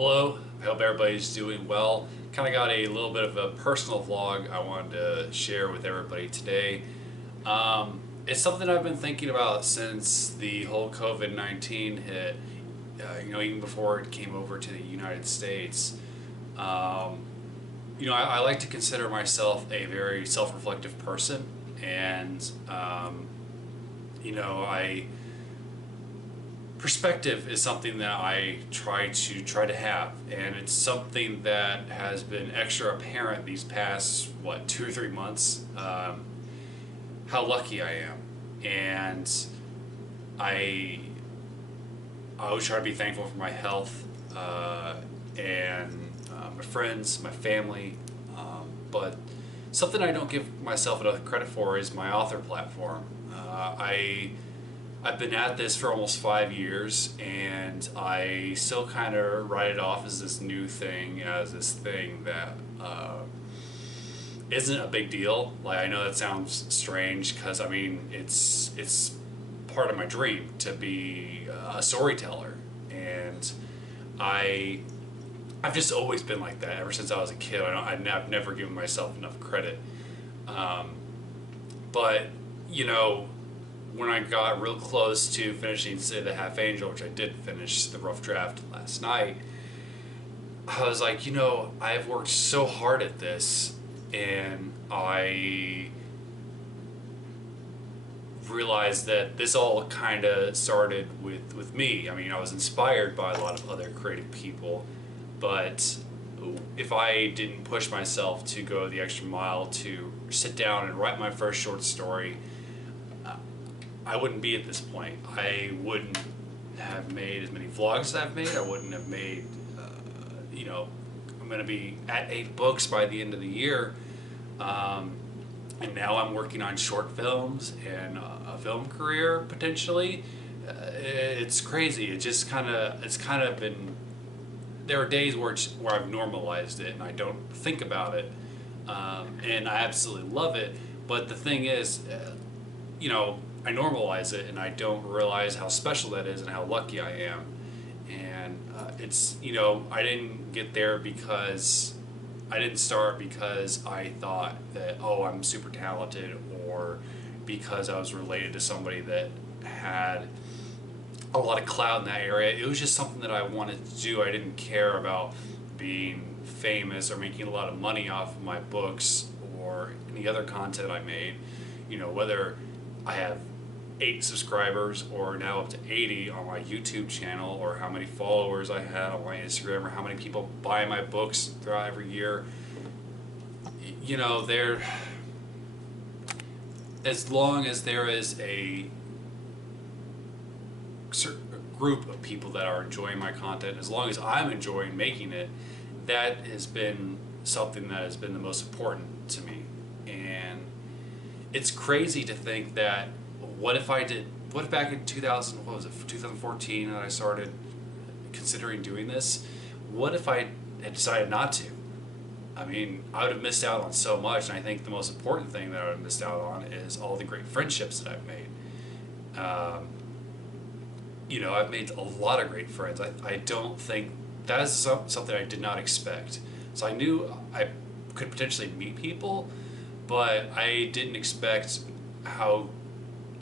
Hello, I hope everybody's doing well. Kind of got a little bit of a personal vlog I wanted to share with everybody today. It's something I've been thinking about since the whole COVID-19 hit, even before it came over to the United States. Um, I like to consider myself a very self-reflective person, and, I perspective is something that I try to have, and it's something that has been extra apparent these past 2 or 3 months. How lucky I am, and I I always try to be thankful for my health and my friends, my family, but something I don't give myself enough credit for is my author platform. I've been at this for almost 5 years, and I still kind of write it off as this new thing, as this thing that isn't a big deal. Like, I know that sounds strange because I mean it's part of my dream to be a storyteller, and I I've just always been like that ever since I was a kid. I've never given myself enough credit, um, but you know when I got real close to finishing City of the Half Angel, which I did finish the rough draft last night, I was like, I've worked so hard at this, and I realized that this all kind of started with me. I mean, I was inspired by a lot of other creative people, but if I didn't push myself to go the extra mile to sit down and write my first short story, I wouldn't be at this point. I wouldn't have made as many vlogs as I've made. I wouldn't have made, I'm going to be at 8 books by the end of the year. And now I'm working on short films and a film career potentially. It's crazy. It's kind of been, there are days where I've normalized it and I don't think about it. And I absolutely love it. But the thing is, I normalize it and I don't realize how special that is and how lucky I am. And I didn't get there because I didn't start because I thought that, oh, I'm super talented, or because I was related to somebody that had a lot of clout in that area. It was just something that I wanted to do. I didn't care about being famous or making a lot of money off of my books or any other content I made. Whether I have 8 subscribers or now up to 80 on my YouTube channel, or how many followers I had on my Instagram, or how many people buy my books throughout every year. There, as long as there is a certain group of people that are enjoying my content, as long as I'm enjoying making it, that has been something that has been the most important to me. And it's crazy to think that what if back in 2014 that I started considering doing this, what if I had decided not to? I mean, I would have missed out on so much, and I think the most important thing that I would have missed out on is all the great friendships that I've made. I've made a lot of great friends. I don't think that is something I did not expect. So I knew I could potentially meet people, but I didn't expect how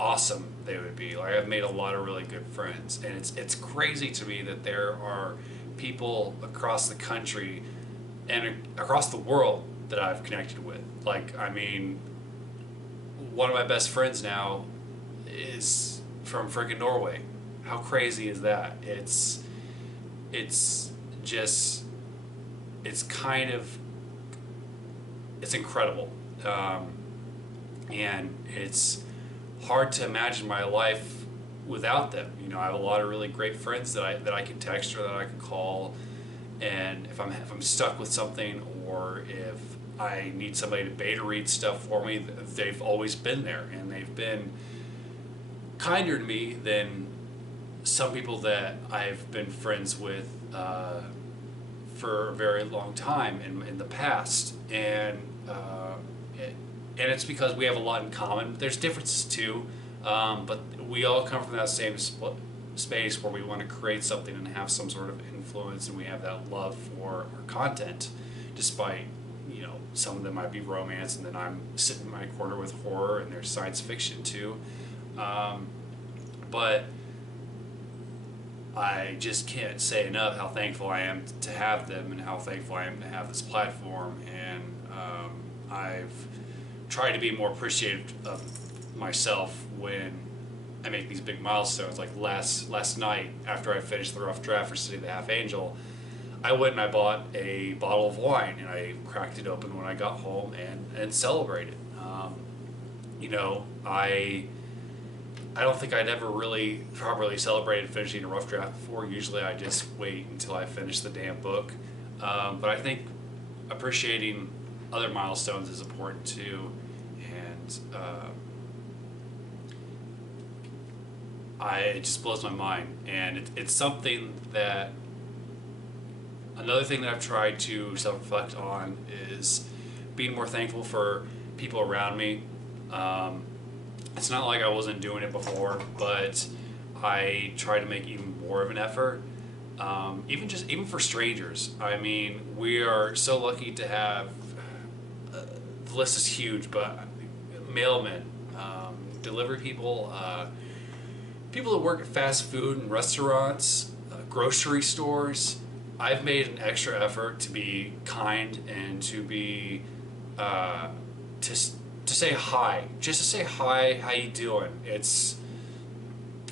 awesome they would be. Like, I've made a lot of really good friends, and it's crazy to me that there are people across the country and across the world that I've connected with. Like, I mean, one of my best friends now is from freaking Norway. How crazy is that? It's just, it's incredible. And it's hard to imagine my life without them. I have a lot of really great friends that I can text or that I can call, and if I'm stuck with something, or if I need somebody to beta read stuff for me, they've always been there, and they've been kinder to me than some people that I've been friends with for a very long time in the past. And it's because we have a lot in common. There's differences too, but we all come from that space where we want to create something and have some sort of influence, and we have that love for our content, despite, you know, some of them might be romance, and then I'm sitting in my corner with horror, and there's science fiction too. But I just can't say enough how thankful I am to have them, and how thankful I am to have this platform. And I've tried to be more appreciative of myself when I make these big milestones. Like last night, after I finished the rough draft for City of the Half Angel, I went and I bought a bottle of wine, and I cracked it open when I got home and celebrated. You know, I don't think I'd ever really properly celebrated finishing a rough draft before. Usually I just wait until I finish the damn book. But I think appreciating other milestones is important too. And it just blows my mind. And it's something that, another thing that I've tried to self-reflect on is being more thankful for people around me. It's not like I wasn't doing it before, but I try to make even more of an effort. Even for strangers. I mean, we are so lucky to have, the list is huge, but mailmen, delivery people, people that work at fast food and restaurants, grocery stores. I've made an extra effort to be kind and to be to say hi, just to say hi, how you doing? It's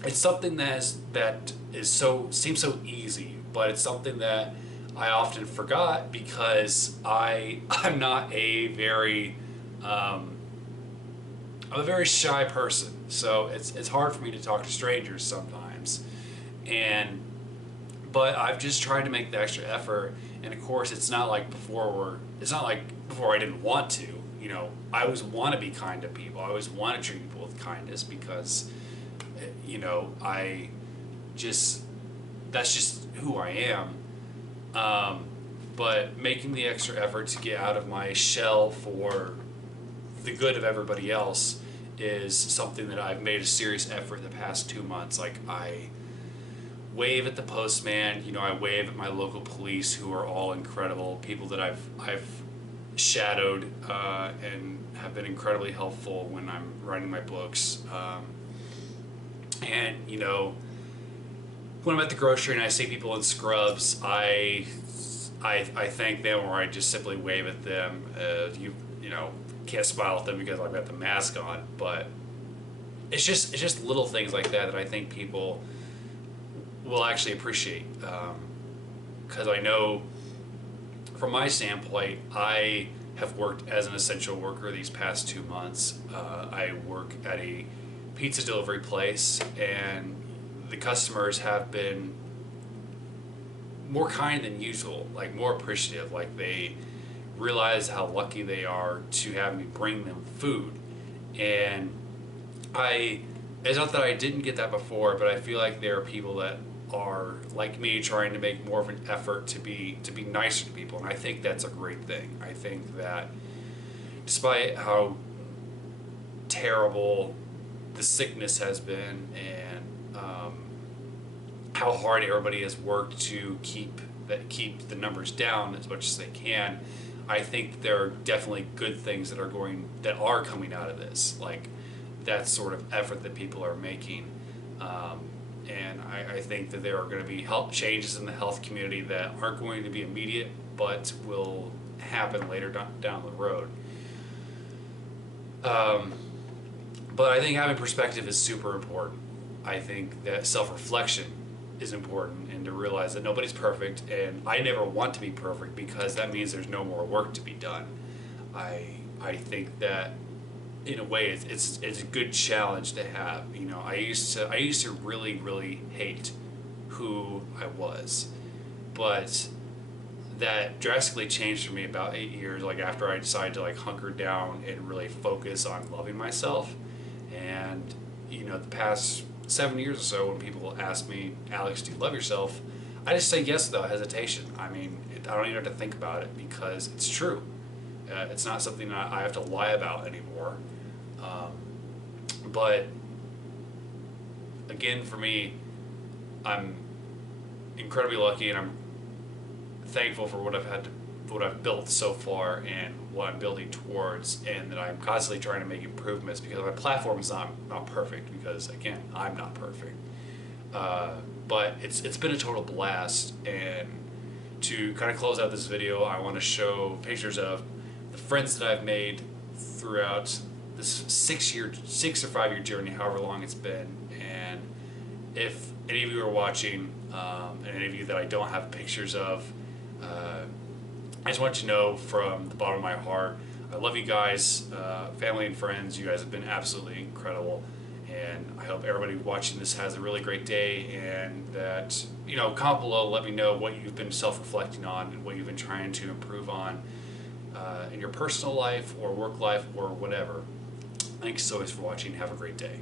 something that seems so easy, but it's something that I often forgot because I'm not a very I'm a very shy person, so it's hard for me to talk to strangers sometimes, but I've just tried to make the extra effort. And of course, it's not like before I didn't want to. You know, I always want to be kind to people. I always want to treat people with kindness because, you know, that's just who I am. But making the extra effort to get out of my shell for the good of everybody else is something that I've made a serious effort the past 2 months. Like, I wave at the postman, you know, I wave at my local police, who are all incredible people that I've shadowed and have been incredibly helpful when I'm writing my books. And you know, when I'm at the grocery and I see people in scrubs, I thank them, or I just simply wave at them. You know, can't smile at them because I've got the mask on, but it's just little things like that I think people will actually appreciate. Because I know, from my standpoint, I have worked as an essential worker these past 2 months. I work at a pizza delivery place, and the customers have been more kind than usual, like more appreciative. Like, they realize how lucky they are to have me bring them food. And it's not that I didn't get that before, but I feel like there are people that are like me, trying to make more of an effort to be nicer to people, and I think that's a great thing. I think that despite how terrible the sickness has been, and how hard everybody has worked to keep the numbers down as much as they can, I think there are definitely good things that are coming out of this, like that sort of effort that people are making. And I think that there are going to be changes in the health community that aren't going to be immediate, but will happen later down the road. But I think having perspective is super important. I think that self-reflection is important, and to realize that nobody's perfect, and I never want to be perfect because that means there's no more work to be done. I think that, in a way, it's a good challenge to have. You know, I used to really hate who I was, but that drastically changed for me about 8 years. Like, after I decided to hunker down and really focus on loving myself. And you know, the past 7 years or so, when people ask me, Alex, do you love yourself? I just say yes without hesitation. I mean, I don't even have to think about it because it's true. It's not something that I have to lie about anymore. But again, for me, I'm incredibly lucky, and I'm thankful for what I've built so far and what I'm building towards, and that I'm constantly trying to make improvements, because my platform is not perfect, because again, I'm not perfect. But it's been a total blast. And to kind of close out this video, I want to show pictures of the friends that I've made throughout this 6 or 5 year journey, however long it's been. And if any of you are watching, and any of you that I don't have pictures of, I just want you to know from the bottom of my heart, I love you guys, family and friends. You guys have been absolutely incredible. And I hope everybody watching this has a really great day, and that, comment below, let me know what you've been self-reflecting on and what you've been trying to improve on in your personal life or work life or whatever. Thanks so much for watching. Have a great day.